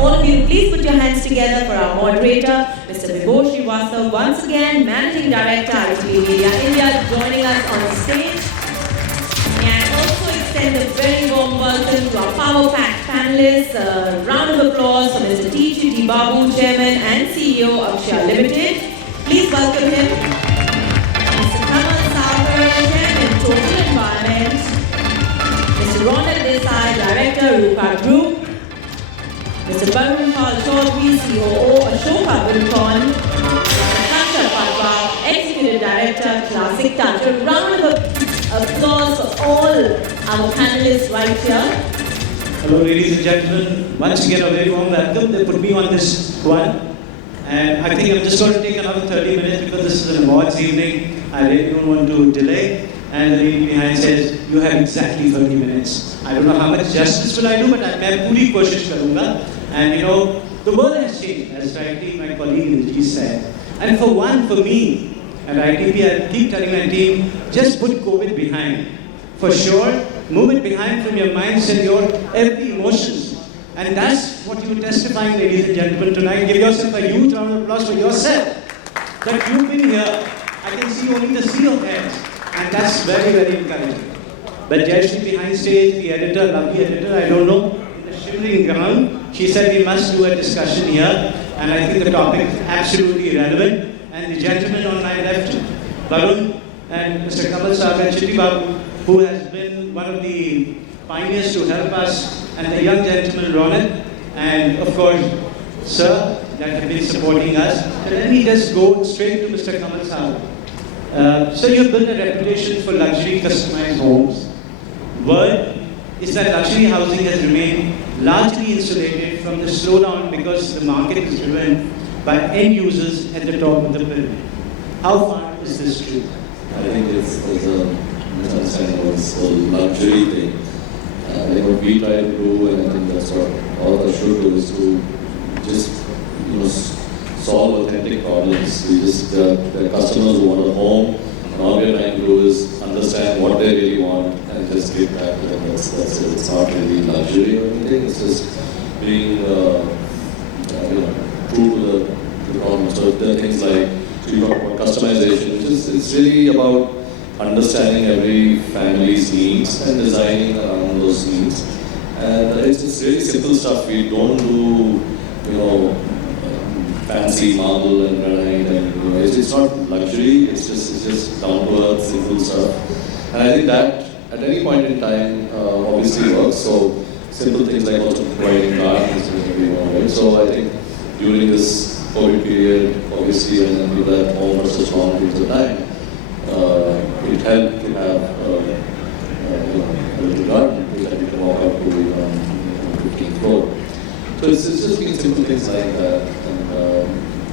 all of you to please put your hands together for our moderator, Mr. Vibhor Srivastava, once again, Managing Director, ITV Media India, joining us on stage. And also extend a very warm welcome to our Power Pack panelists. A round of applause for Mr. T.G. Babu, Chairman and CEO of Akshaya Limited. Please welcome him. Mr. Kamal Sagar, Chairman, Total Environment. Mr. Ronald Desai, Director, Rupa Group. Mr. Barun Pal Chaudhary, COO, Ashoka Bullcorn. Mr. Harsha Patwa, Executive Director, Classic Touch. A round of applause for all our panelists right here. Hello ladies and gentlemen, once again a very warm welcome. They put me on this one and I think I'm just going to take another 30 minutes because this is an awards evening. I really don't want to delay, and the lady behind says you have exactly 30 minutes. I don't know how much justice will I do, but I'm puri koshish karunga. And you know, the world has changed, as rightly my colleague Nidhi said. And for me, at ITP, I keep telling my team, just put COVID behind. For sure, move it behind from your mindset, your every emotions. And that's what you're testifying, ladies and gentlemen, tonight. Give yourself a huge round of applause for yourself. That you've been here, I can see only the sea of heads. And that's very, very encouraging. But Jayashree behind stage, the editor, lovely editor, I don't know, in the shivering ground, she said we must do a discussion here. And I think the topic is absolutely relevant. And the gentleman on my left, Varun, and Mr. Kamal Sagar, Chitti Babu, who has been one of the pioneers to help us, and the young gentleman, Ronald, and of course, Sir, that have been supporting us. So let me just go straight to Mr. Kamal Sagar. So you've built a reputation for luxury customized homes. Word is that luxury housing has remained largely insulated from the slowdown because the market is driven by end users at the top of the pyramid. How far is this true? I think there's a misunderstanding of this whole luxury thing. I think what we try to do, and I think that's what all of us should do, is to just solve authentic problems. We just, the customers who want a home, and all we're trying to do is understand what they really want and just give back to them. That's it. It's not really luxury or anything. It's just being true to the problem. So there are things like, so you talk about customization. It's really about understanding every family's needs and designing around those needs. And it's really simple stuff. We don't do, fancy marble and granite, and it's not luxury. It's just down to earth, simple stuff. And I think that at any point in time, obviously works. So simple things like also providing gardens is going to be one, right? So I think during this COVID period, obviously, when people are at home for such long periods of time, it helped to have a little garden that you can walk up to on 15th floor. So it's just been simple things like that, and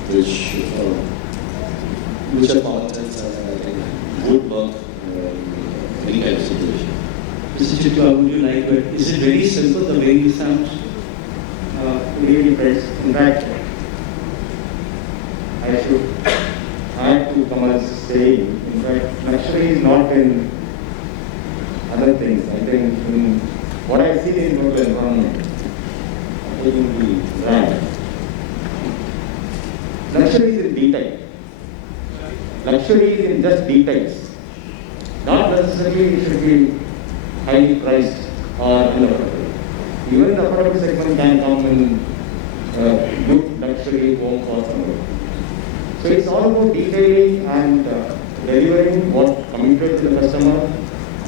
which are common sense and I think would work in any kind of situation. Mr. Chitwa, would you like to? Is it very simple the way you sound? Really depends. In fact, I should add to Kamal's saying, in fact, luxury is not in other things. I think in what I see in total environment, taking the brand, luxury is in detail. Luxury is in just details. Not necessarily it should be highly priced or unaffordable. Even the affordable segment can come in good luxury home for somebody. So it's all about detailing and delivering what committed to the customer.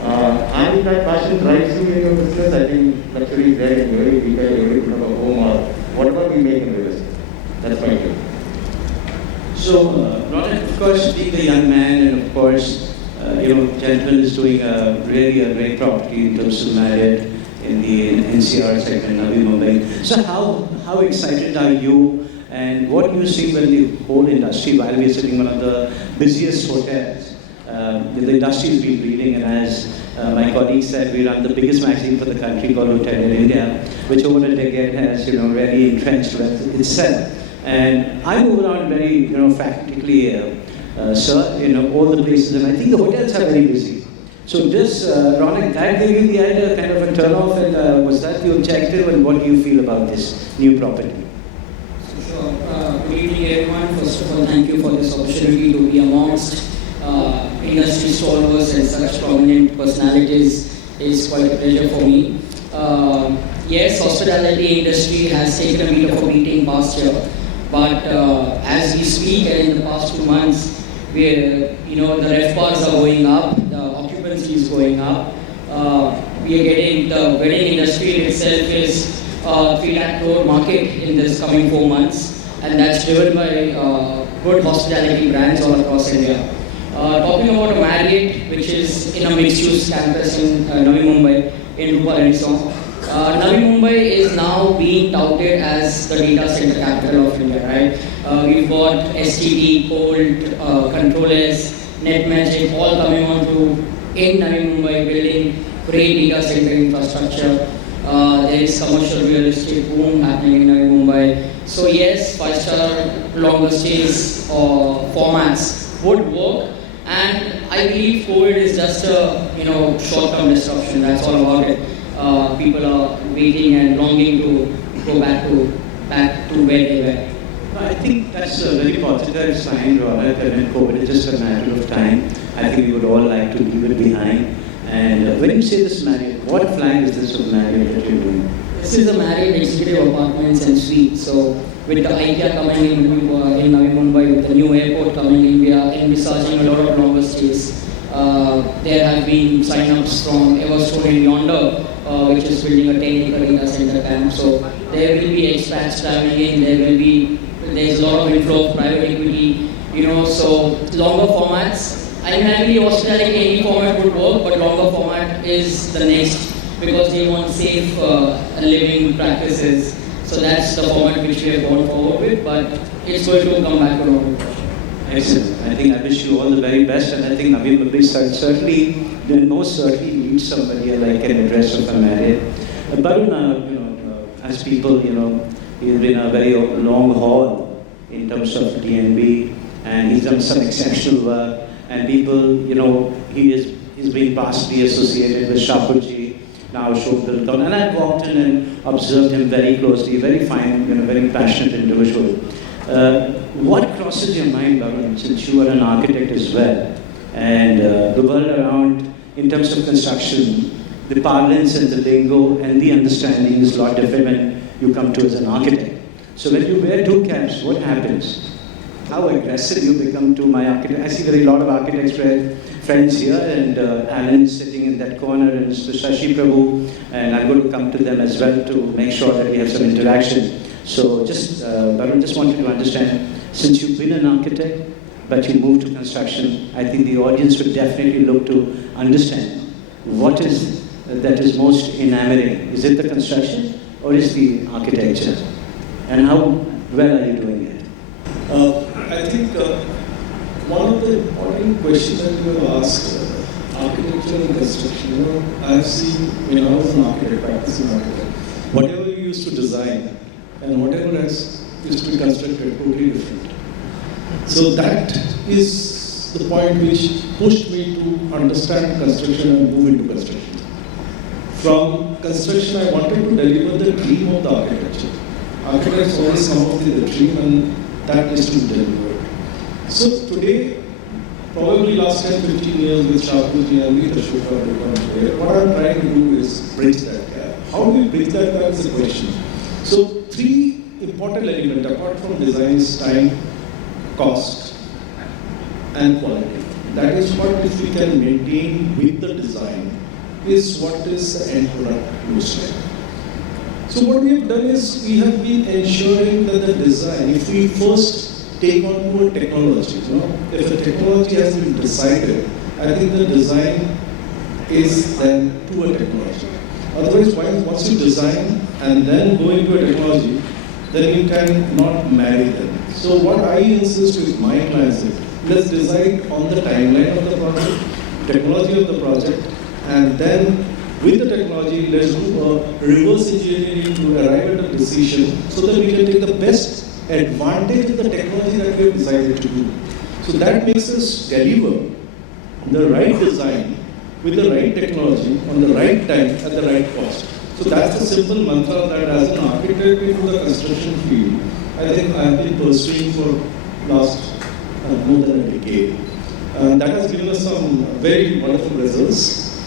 And if that passion drives you in your business, I think luxury is there in very detail, every bit of a home or whatever we make in real estate. That's my view. So, Ronald, of course, being a young man, and of course, gentleman is doing really a great property in terms of Marriott in the NCR segment, Navi Mumbai. So, how excited are you? And what do you see when the whole industry, while we are sitting in one of the busiest hotels, the industry has been reading, and as my colleague said, we run the biggest magazine for the country called Hotel in India, which over a decade has, really entrenched itself. And I move around very, practically, sir, all the places, and I think the hotels are very busy. So this, Ronak, that gave you the idea, kind of a turn-off, and was that the objective, and what do you feel about this new property? Sure. Good evening, everyone. First of all, thank you for this opportunity to be amongst industry stalwarts and such prominent personalities. It's quite a pleasure for me. Yes, hospitality industry has taken a bit of a beating past year, but as we speak, and in the past 2 months, the RevPARs are going up, the occupancy is going up. We are getting the wedding industry itself is 3 lakh crore market in this coming 4 months, and that's driven by good hospitality brands all across India. Talking about a Marriott, which is in a mixed-use campus in Navi Mumbai, in Rupa Renaissance. Navi Mumbai is now being touted as the data center capital of India, right? We've got STT, Colt, Controllers, NetMagic, all coming on to in Navi Mumbai, building great data center infrastructure. There is commercial real estate boom happening in Navi Mumbai. So yes, 5-star longer stays or formats would work. And I believe COVID is just a short-term disruption. That's all about it. People are waiting and longing to go back to where they were. I think that's a very positive sign, Ronak, and COVID is just a matter of time. I think we would all like to leave it behind. And when you say this Marriott, what flag is this of Marriott that you're doing? This is a Marriott executive apartments and suites. So with the IKEA coming in Navi Mumbai, with the new airport coming in, we are envisaging a lot of longer stays. There have been sign-ups from Everstone in Yonder, which is building a 10-acre data center camp. So there will be expats traveling in. There's a lot of inflow of private equity. So longer formats. I believe hospitality any format would work, but longer format is the next because they want safe living practices. So that's the format which we have gone forward with, but it's going to come back to normal. Excellent. I think I wish you all the very best, and I think Navi Mumbai most certainly needs somebody like an address of a Marriott. Barun, as people, he's been a very long haul in terms of DNB, and he's done some exceptional work. And people, he's been pastly associated with Shapoorji, now Ashok Dalton, and I've walked in and observed him very closely, very fine, very passionate individual. What crosses your mind, Barun, since you are an architect as well, and the world around, in terms of construction, the parlance and the lingo and the understanding is a lot different when you come to as an architect. So when you wear 2 caps, what happens? How aggressive you become to my architect. I see very lot of architects friends here, and Alan is sitting in that corner, and Mr. Shashi Prabhu, and I'm going to come to them as well to make sure that we have some interaction. So Barun, just wanted to understand, since you've been an architect, but you moved to construction, I think the audience would definitely look to understand what is that is most enamoring. Is it the construction or is the architecture? And how well are you doing it? I think one of the important questions that you have asked, architecture and construction, I have seen when I was an architect, practicing architect, whatever you used to design and whatever else used to be constructed, totally different. So that is the point which pushed me to understand construction and move into construction. From construction, I wanted to deliver the dream of the architecture. Architects always come up with a dream, and that is to be delivered. So today, probably last 10-15 years with Shapoorji and with Ashok Dalton, what I'm trying to do is bridge that gap. How do we bridge that gap is the question. So 3 important elements apart from design is time, cost, and quality. That is what if we can maintain with the design is what is the end product looks like. So what we have done is we have been ensuring that the design, if we first take on to a technology, if the technology has been decided, I think the design is then to a technology. Otherwise, once you design and then go into a technology, then you can not marry them. So what I insist with my clients is, let's decide on the timeline of the project, technology of the project, and then with the technology, let's do a reverse engineering to arrive at a decision so that we can take the best advantage of the technology that we have decided to do. So that makes us deliver the right design with the right technology, on the right time, at the right cost. So that's a simple mantra that as an architect into the construction field, I think I have been pursuing for last more than a decade. And that has given us some very wonderful results.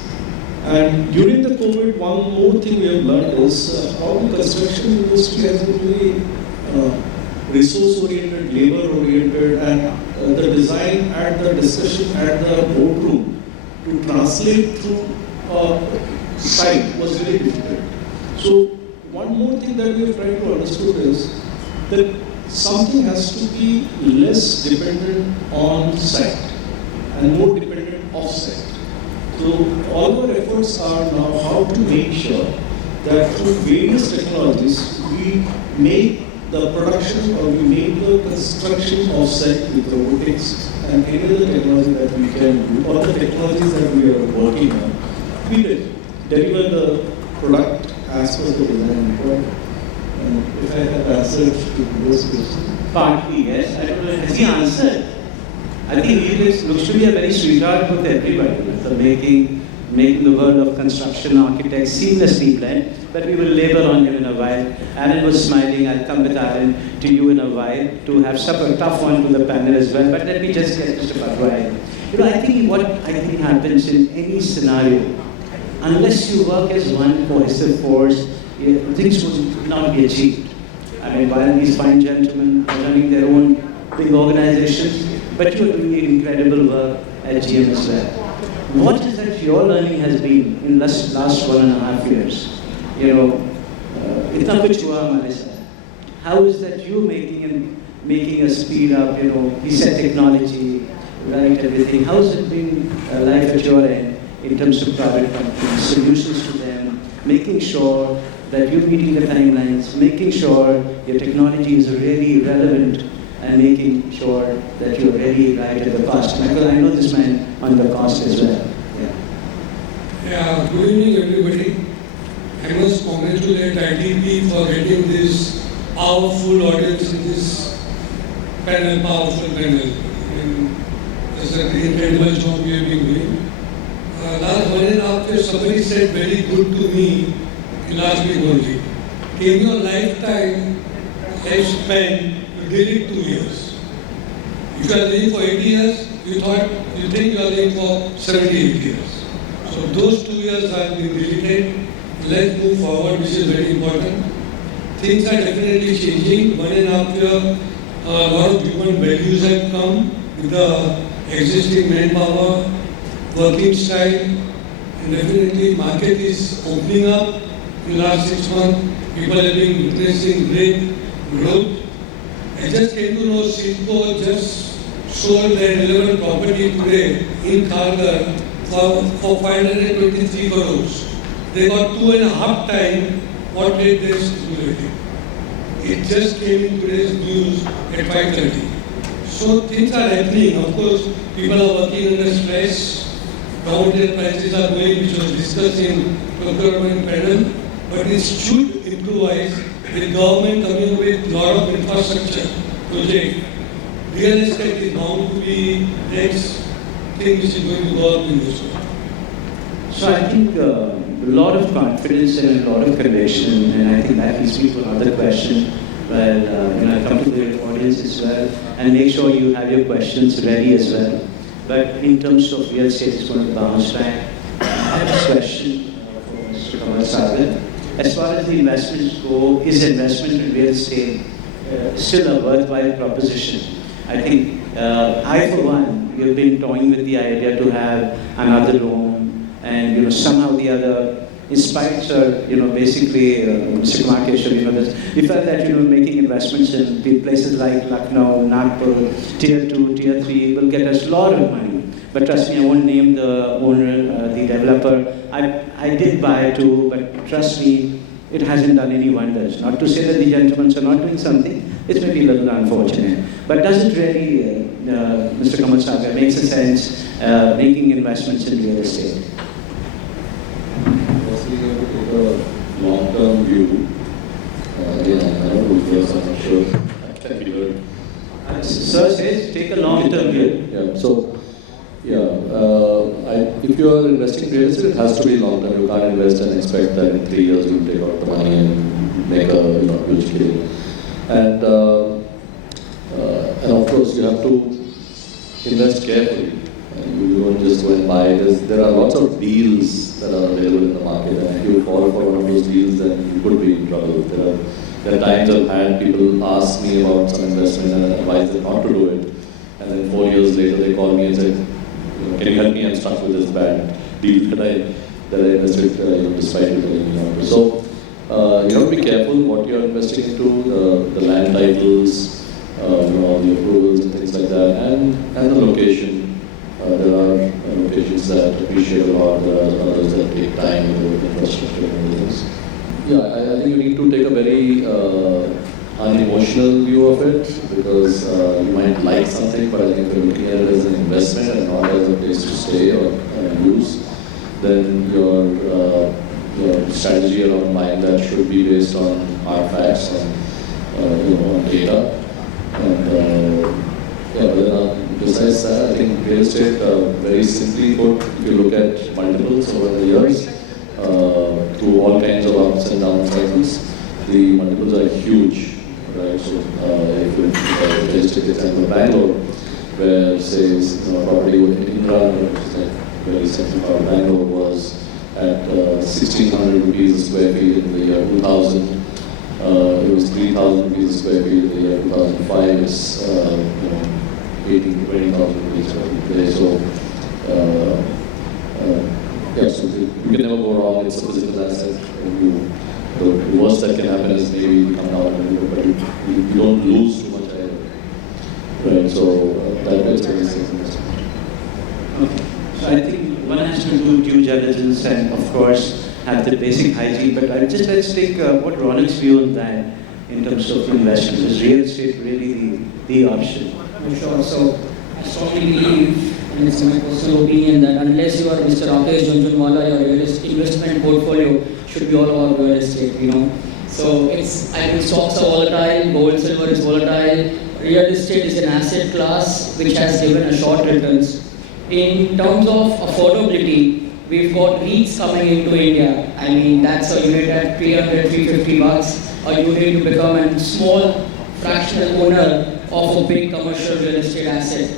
And during the COVID, one more thing we have learned is how the construction industry has been very resource-oriented, labor-oriented, and the design and the discussion at the boardroom to translate through site was very difficult. So one more thing that we have tried to understand is that something has to be less dependent on site and more dependent off site. So all our efforts are now how to make sure that through various technologies we make the production or we make the construction of site with robotics and any other technology that we can do, or the technologies that we are working on, we deliver the product as per the design requirement. And if I have answered to those questions. Partly, yes. I don't know. Has he answered? I think he looks to be a very sweetheart with everybody. So making the world of construction architects seamlessly blend. But we will labor on you in a while. Aaron was smiling. I'll come with Aaron to you in a while to have a tough one to the panel as well. But let me just get Mr. Patwai. I think what happens in any scenario, unless you work as one cohesive force, things would not be achieved. I mean, while these fine gentlemen are running their own big organizations, but you are doing incredible work at GM as well. What is that your learning has been in the last 1.5 years? Itna kuch hua hamare saath. How is that you making a speed up? He said technology, right? Everything. How has it been life at your end in terms of private companies, solutions to them, making sure that you're meeting the timelines, making sure your technology is really relevant, and making sure that you're really right at the cost. Because I know this man on the cost as well. Yeah, good evening everybody. I must congratulate ITP for getting this powerful audience in this panel, powerful panel. And it's an incredible job we have been doing. Last 1.5 years, somebody said very good to me last week only. In your lifetime, lifespan, you did it 2 years. If you are living for 80 years, you think you are living for 78 years. So those 2 years have been deleted. Let's move forward, which is very important. Things are definitely changing. 1.5 years, a lot of human values have come with the existing manpower, working style, and definitely market is opening up. In the last 6 months, people have been witnessing great growth. I just came to know CIDCO just sold their 11 property today in Kharghar for 523 crores. They got 2.5 times what rate they stipulated. It just came in today's news at 5:30. So things are happening. Of course, people are working under stress. Raw material prices are going, which was discussed in procurement panel. But it should improvise with government coming with lot of infrastructure project. Real estate is bound to be next thing which is going to go up in this world. So I think a lot of confidence and a lot of conviction, and I think that leads me to another question. Well, I'll come to the audience as well, and make sure you have your questions ready as well. But in terms of real estate, it's going to bounce back. I have a question for Mr. Kamal Sagar. As far as the investments go, is investment in real estate still a worthwhile proposition? I think I, for one, we have been toying with the idea to have another loan, and somehow the other, in spite of basically Mr. Kumar Keshav, we felt that making investments in places like Lucknow, Nagpur, Tier 2, Tier 3 will get us a lot of money. But trust me, I won't name the owner, the developer. I did buy too, but trust me, it hasn't done any wonders. Not to say that the gentlemen are not doing something, it's maybe a little unfortunate. But does it really, Mr. Kamal Sagar, makes a sense making investments in real estate? Firstly, you have to take a long-term view. Again, I don't know if you're not sure. Sir says take a long-term view. Yeah, so, if you are investing in real estate, it has to be long term. You can't invest and expect that in 3 years you'll take out the money and make a huge gain. And of course, you have to invest carefully. And you don't just go and buy. There are lots of deals that are available in the market, and if you fall for one of those deals, then you could be in trouble. There are times I've had people ask me about some investment and advise them not to do it, and then 4 years later they call me and say, can you help me? I'm stuck with this bad deal that I invested despite you telling me not to. So you have to be careful what you're investing into, the land titles, all the approvals and things like that, and the location. There are locations that appreciate a lot, there are others that take time with infrastructure and other things. Yeah, I think you need to take a very unemotional view of it, because you might like something, but I think if you're looking at it as an investment and not as a place to stay or use, then your strategy around buying that should be based on hard facts and on data. And besides that, I think real estate, very simply put, if you look at multiples over the years, through all kinds of ups and down cycles, the multiples are huge, right? So if you just take the example of Bangalore, where say property in Indra, which is like very central part of Bangalore, was at 1,600 rupees a square feet in the year 2000. It was 3,000 rupees a square feet in the year 2005. It's 18,000 to 20,000 rupees a square feet today. So so you can never go wrong. It's a physical asset. The worst that can happen is maybe you come down a little bit, but you don't lose too much either. Right, so that's very safe. Okay. So I think one has to do due diligence and of course have the basic hygiene, but let's take what Ronald's view on that in terms of investment. Is real estate really the option? Sure. So I strongly believe, and it's my personal opinion, that unless you are Mr. Rakesh Jhunjhunwala, your investment portfolio should be all about real estate, So I think stocks are volatile, gold, silver is volatile. Real estate is an asset class which has given a short returns. In terms of affordability, we've got REITs coming into India. I mean, that's a unit at $300-$350, a unit to become a small fractional owner of a big commercial real estate asset.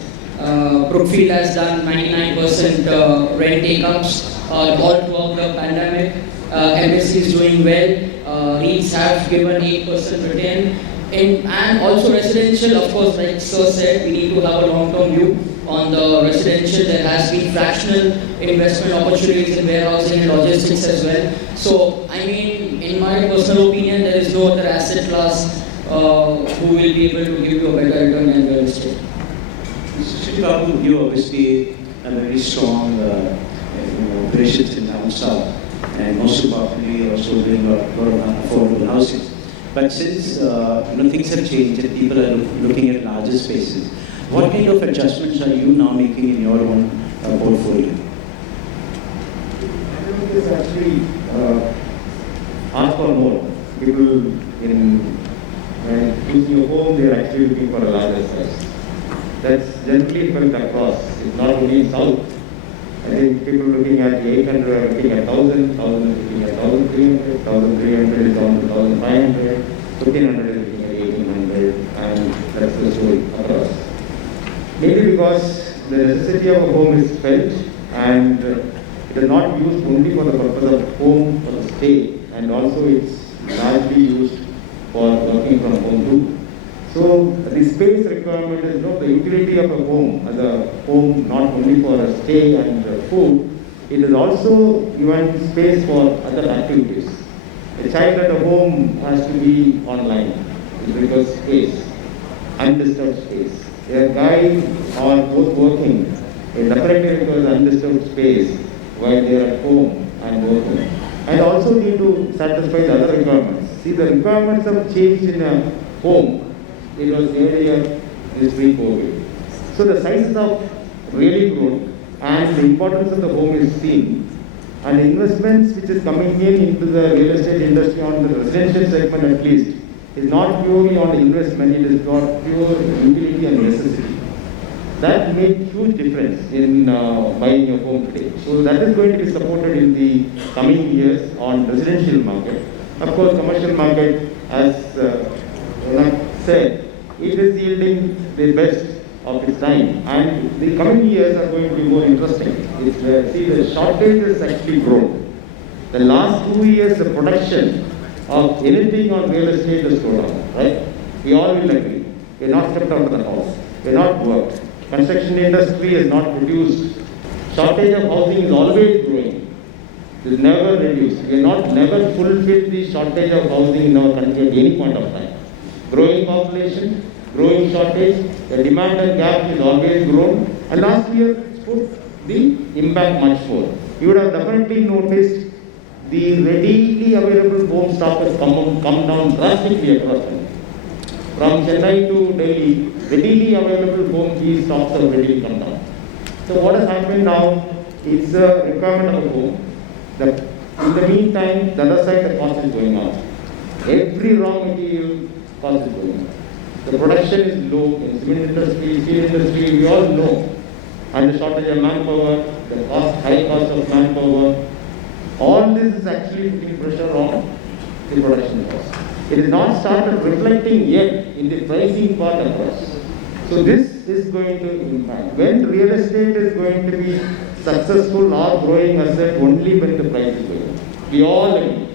Brookfield has done 99% rent take-ups all throughout the pandemic. MSC is doing well. REITs have given 8% return. And also residential, of course, like Sir said, we need to have a long-term view on the residential. There has been fractional investment opportunities in warehousing and logistics as well. So, I mean, in my personal opinion, there is no other asset class who will be able to give you a better return than real estate. Mr. Babu, you obviously a very strong operations in down south, and most importantly also doing a lot of affordable housing. But since things have changed and people are looking at larger spaces, what kind of adjustments are you now making in your own portfolio? I think it's actually ask for more. People when choosing a home, they are actually looking for a larger size. That's generally felt across. It's not only in South. I think people looking at 800 are looking at 1,000, 1,000 is looking at 1,300, 1,300 is down to 1,500, 1,500 is looking at 1,800, and that's the story across. Maybe because the necessity of a home is felt, and it is not used only for the purpose of home for the stay, and also it's largely used for working from home too. So the space requirement is the utility of a home as a home not only for a stay and food, it is also given space for other activities. A child at a home has to be online because space, undisturbed space. A guy or both working is definitely because undisturbed space while they are at home and working. And also need to satisfy the other requirements. See, the requirements have changed in a home. It was earlier is pre-COVID. So the sizes have really grown and the importance of the home is seen. And investments which is coming into the real estate industry on the residential segment at least is not purely on the investment, it is not pure utility and necessity. that made huge difference in buying a home today. So that is going to be supported in the coming years on residential market. Of course, commercial market, as Ronak said, it is yielding the best of its time, and the coming years are going to be more interesting. See, the shortage has actually grown. The last 2 years, the production of anything on real estate has slowed down, right? We all will agree. We are not stepped out of the house. We are not worked. Construction industry has not produced. Shortage of housing is always growing. It is never reduced. We are never fulfilled the shortage of housing in our country at any point of time. Growing population, growing shortage, the demand and gap is always grown, and last year put the impact much more. You would have definitely noticed the readily available home stock has come down drastically across the country. From Chennai to Delhi, readily available home stocks have readily come down. So what has happened now, it's a requirement of a home. In the meantime, the other side, the cost is going up. Every raw material cost is going up. The production is low in cement industry, steel industry, we all know. And the shortage of manpower, the high cost of manpower, all this is actually putting pressure on the production cost. It is not started reflecting yet in the pricing part across. So this is going to impact. When real estate is going to be successful or growing asset only when the price is going up. We all agree.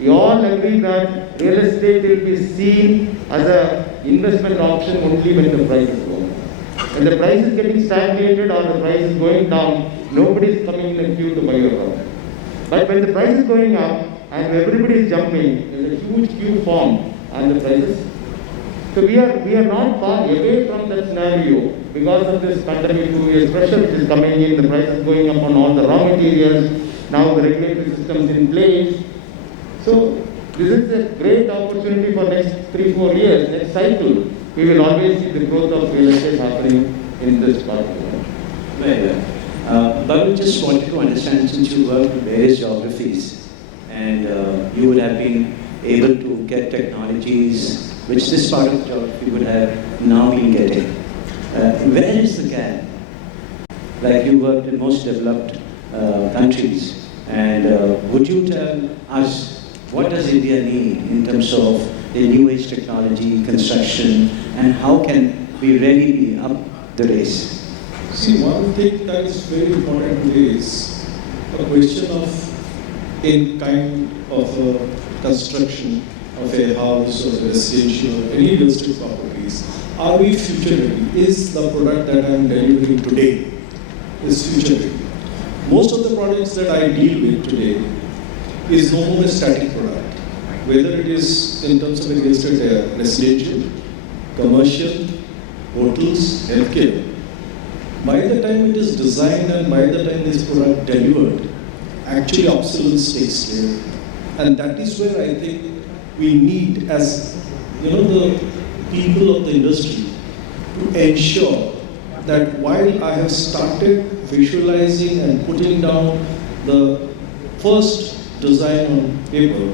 We all agree that real estate will be seen as an investment option only when the price is going up. When the price is getting stagnated or the price is going down, nobody is coming in the queue to buy your property. But when the price is going up and everybody is jumping, there is a huge queue formed and the prices. So we are not far away from that scenario because of this pandemic 2 years pressure which is coming in, the price is going up on all the raw materials, now the regulatory systems in place. So this is a great opportunity for next 3-4 years, next cycle. We will always see the growth of real estate happening in this part of the world. Well, Babu, just wanted to understand, since you work in various geographies and you would have been able to get technologies which this part of the geography would have now been getting. Where is the gap? Like you worked in most developed countries, and would you tell us what does India need in terms of the new age technology, construction, and how can we really be up the race? See, one thing that is very important today is a question of any kind of a construction of a house or residential or any real estate properties. Are we future ready? Is the product that I am delivering today is future ready? Most of the products that I deal with today is no more a static product. Whether it is in terms of a real estate, residential, commercial, hotels, healthcare. By the time it is designed and by the time this product delivered, actually obsolescence takes place. And that is where I think we need, as the people of the industry, to ensure that while I have started visualizing and putting down the first design on paper,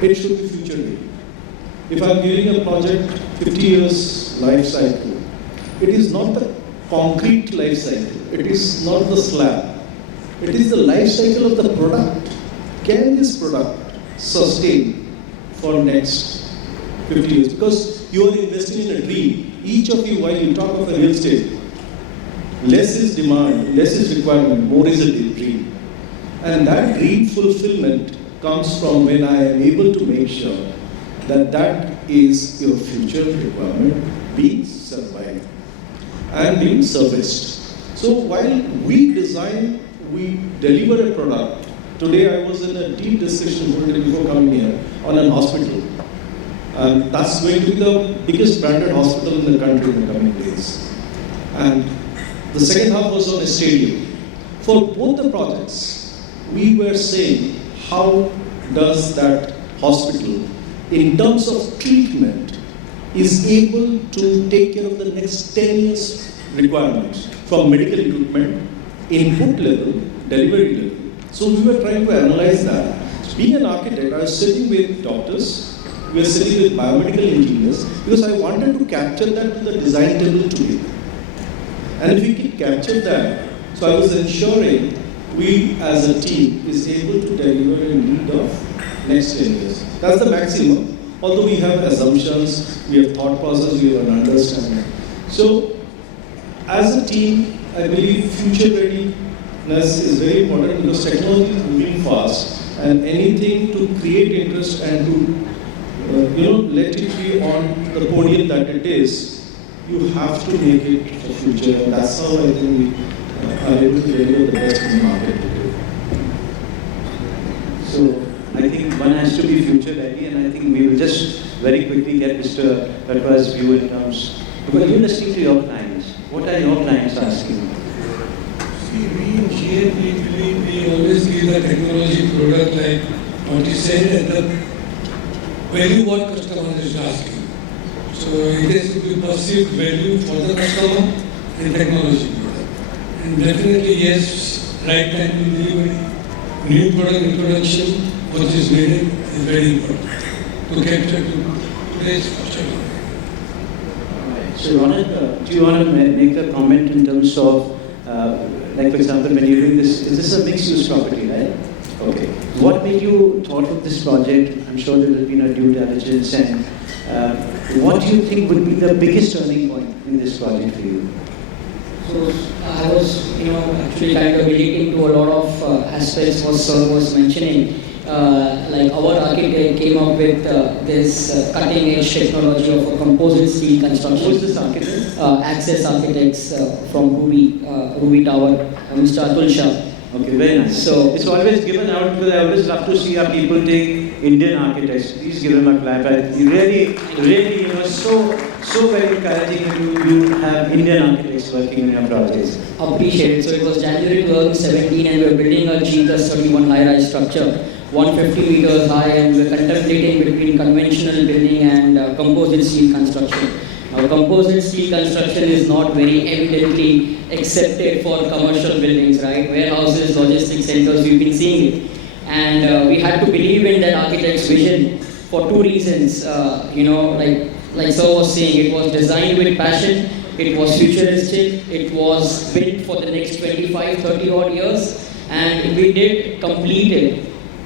it should be future ready. If I am giving a project 50 years life cycle, it is not the concrete life cycle, it is not the slab, it is the life cycle of the product. Can this product sustain for next 50 years? Because you are investing in a dream. Each of you, while you talk of a real estate, less is demand, less is requirement, more is a dream. And that dream fulfillment comes from when I am able to make sure that that is your future requirement being survived and being serviced. So while we design, we deliver a product. Today I was in a deep discussion before coming here on an hospital. And that's going to be the biggest branded hospital in the country in the coming days. And the second half was on a stadium. For both the projects, we were saying, how does that hospital, in terms of treatment, is able to take care of the next 10 years requirements from medical equipment, input level, delivery level. So we were trying to analyze that. Being an architect, I was sitting with doctors, we were sitting with biomedical engineers, because I wanted to capture that to the design table today. And if we can capture that, so I was ensuring we as a team is able to deliver a need of next 10 years. That's the maximum. Although we have assumptions, we have thought process, we have an understanding. So as a team, I believe future readiness is very important because technology is moving fast, and anything to create interest and to let it be on the podium that it is, you have to make it for future, and that's how I think we are able to deliver the best in the market today. So I think one has to be future ready, and I think we will just very quickly get Mr. Katwa's view in terms, because you're listening to your clients. What are your clients asking? See, we in GM, we believe we always give the technology product like what you said and the value what customer is asking. So it has to be perceived value for the customer and technology product. And definitely yes, right time to deliver new product introduction, what is needed is very important to capture today's customer. So Ronak, do you want to make a comment in terms of, like for example, when you're doing this, is this a mixed-use property, right? Okay. What made you thought of this project? I'm sure there has been a due diligence, and what do you think would be the biggest turning point in this project for you? So I was, actually kind of relating to a lot of aspects what Sir was mentioning. Like our architect came up with this cutting-edge technology of a composite steel construction. Who is this architect? Access Architects from Ruby Tower, Mr. Atul Shah. Okay, very nice. So it's always given out because I always love to see how people take Indian architects. Please give them a clap. Really, so very encouraging that you have Indian architects working in your projects. Appreciate it. So it was January 2017 and we were building a G+31 high-rise structure, 150 meters high, and we were contemplating between conventional building and composite steel construction. Now, composite steel construction is not very evidently accepted for commercial buildings, right? Warehouses, logistics centers, we've been seeing it. And we had to believe in that architect's vision for two reasons. Like Sir was saying, it was designed with passion, it was futuristic, it was built for the next 25, 30 odd years, and we did complete it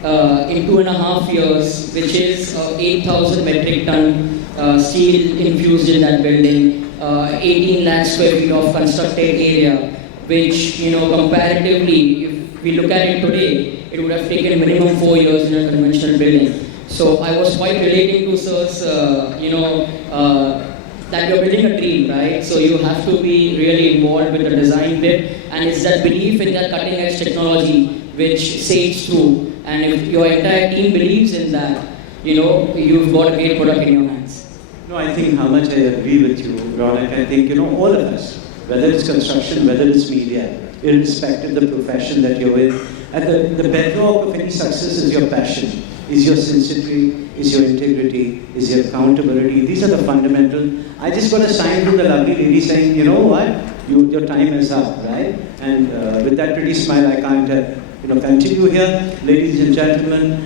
in 2.5 years, which is 8,000 metric ton steel infused in that building, 18 lakh square feet of constructed area, which, comparatively, if we look at it today, it would have taken minimum 4 years in a conventional building. So I was quite relating to Sir's, that you're building a dream, right? So you have to be really involved with the design bit, and it's that belief in that cutting edge technology which sails through. And if your entire team believes in that, you've got a great product in your hands. No, I think how much I agree with you, Ronak. I think, all of us, whether it's construction, whether it's media, irrespective of the profession that you're in, at the bedrock of any success is your passion, is your sincerity, is your integrity, is your accountability. These are the fundamental. I just got a sign from the lovely lady saying, you know what, your time is up, right? And with that pretty smile, I can't continue here. Ladies and gentlemen,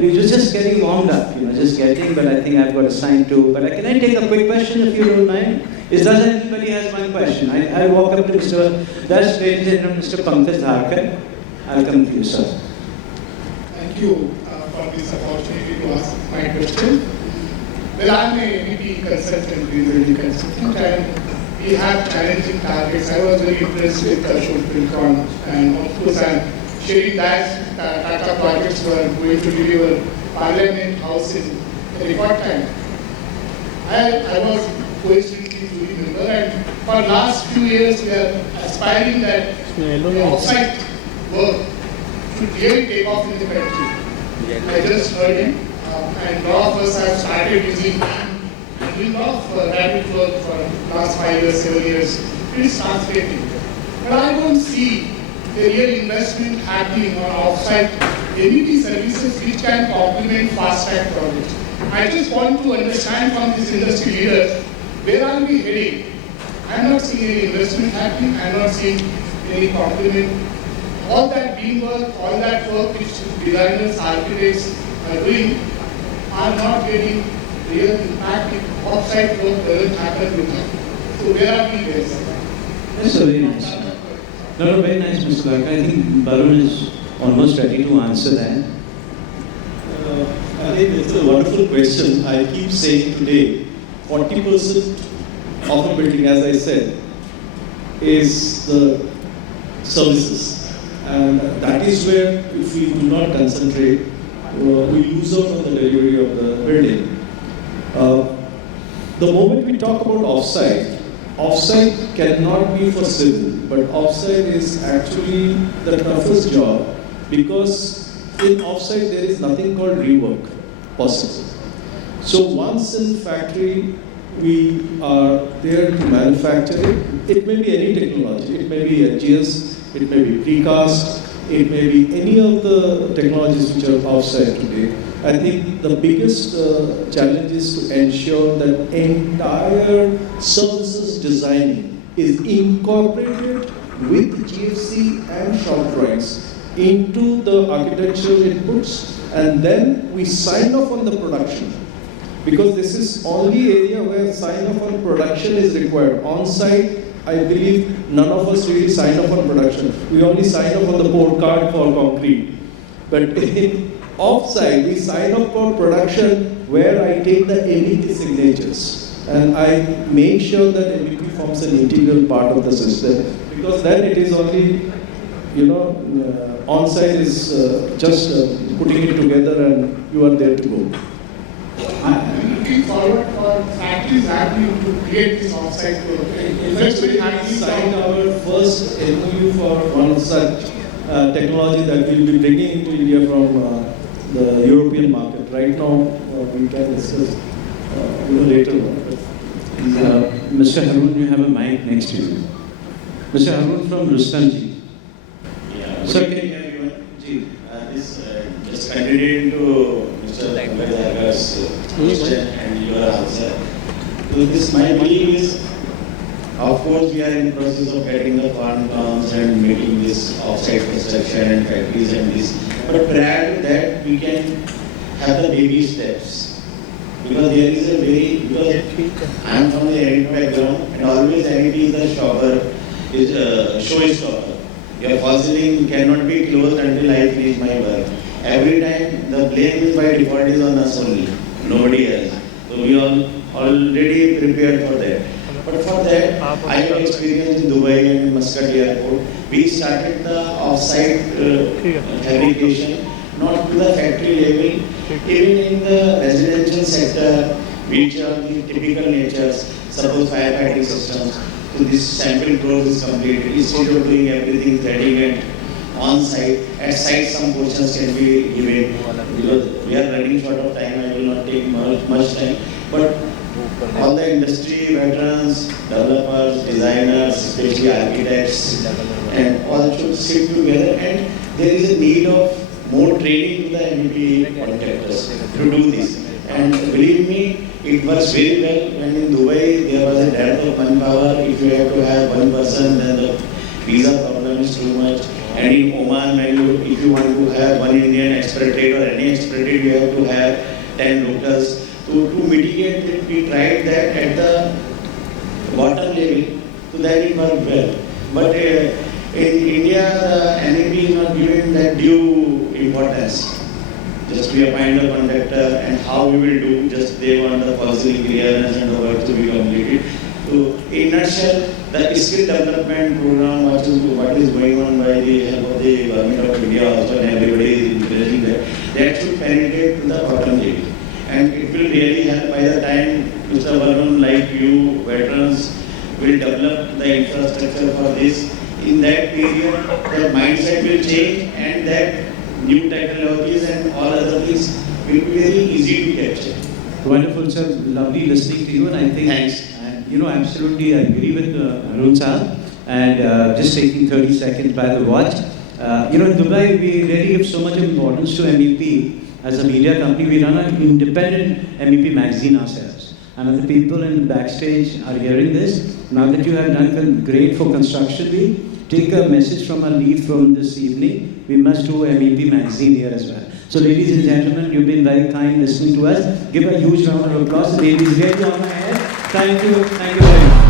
we were just getting warmed up, just getting, but I think I've got a sign too. But can I take a quick question if you don't mind? Does anybody has one question? I walk up to Mr. That's ladies and gentlemen, Mr. Pankaj Dharkar. I'll come to you, sir. Thank you for this opportunity to ask my question. Well, I'm a MEP consultant, building consultant, and we have challenging targets. I was very impressed with Ashok Pilcon, and of course I'm sharing that Tata projects were going to deliver Parliament House in a record time. I was coincidentally to member, and for last few years we are aspiring that the offsite work should really take off in the country. I just heard him, and a lot of us have started using him and doing a lot of rapid work for last 5 years, 7 years. It is translating. But I don't see the real investment happening on offsite MEP services which can complement fast-track projects. I just want to understand from this industry leader, where are we heading? I'm not seeing any investment happening, I'm not seeing any complement. All that beam work, all that work which designers, architects are doing are not getting real impact if offsite work doesn't happen with them. So where are we there? That's a very nice one. No, very nice, Mr. Clark. I think Barun is almost ready to answer that. I think it's a wonderful question. I keep saying today, 40% of a building, as I said, is the services. And that is where, if we do not concentrate, we lose out on the delivery of the building. The moment we talk about offsite cannot be for civil, but offsite is actually the toughest job, because in offsite there is nothing called rework possible. So once in factory we are there to manufacture it, it may be any technology, it may be HGS, it may be precast, it may be any of the technologies which are offsite today. I think the biggest challenge is to ensure that entire services designing is incorporated with GFC and shop drawings into the architectural inputs, and then we sign off on the production. Because this is only area where sign off on production is required. On site, I believe none of us really sign off on production. We only sign off on the port card for concrete. But in off-site, we sign off for production where I take the MEP signatures and I make sure that MEP forms an integral part of the system, because then it is only, on-site is just putting it together and you are there to go. I'm looking forward for factories having to create this offsite work. We signed our first MOU for one such technology that we will be bringing into India from the European market. Right now, we can discuss later on. Mr. Harun, you have a mic next to you. Mr. Harun from Rustamji. Yeah, Sir, good evening everyone. Just continuing to Mr. Dargar's question and your answer. So this, my belief is, of course, we are in the process of getting the farm terms and making this offsite construction and factories and this. But prior to that, we can have the baby steps. Because there is a because I am from the NEP background, and always NEP is the shopper, is a showstopper. Your fall ceiling cannot be closed until I finish my work. Every time the blame is by default is on us only, nobody else. So we are already prepared for that. But for that, I have experience in Dubai and in Muscat airport. We started the off-site fabrication, not to the factory level, even in the residential sector, which are the typical natures, suppose firefighting systems. So this sample growth is completed. Instead of doing everything threading and on-site, at site some portions can be given. Because we are running short of time, I will not take much time. But all the industry veterans, developers, designers, especially architects, and all should sit together, and there is a need of more training to the MEP contractors to do this. And believe me, it works very well. When in Dubai there was a dearth of manpower, if you have to have one person, then the visa problem is too much. And in Oman, if you want to have one Indian expatriate or any expatriate, you have to have 10 locals. So to mitigate it, we tried that at the bottom level, so that it worked well. But in India, the NEP is not given that due importance. Just we appoint the contractor and how we will do, just they want the policy clearance and the work to be completed. So in a nutshell, the skill development program, what is going on by the help of the government of India also, and everybody is encouraging that should penetrate to the bottom level. And it will really help by the time Mr. Varun, like you, veterans, will develop the infrastructure for this. In that period, the mindset will change, and that new technologies and all other things will be very easy to capture. Wonderful, sir. Lovely listening to you, and I think, Thanks. Absolutely I agree with Arun sir. And just taking 30 seconds by the watch. In Dubai, we really give so much importance to MEP. As a media company, we run an independent MEP magazine ourselves. And the people in the backstage are hearing this. Now that you have done great for Construction Week, take a message from our lead from this evening. We must do MEP magazine here as well. So ladies and gentlemen, you've been very kind listening to us. Give a huge round of applause. The ladies really on my head. Thank you very much.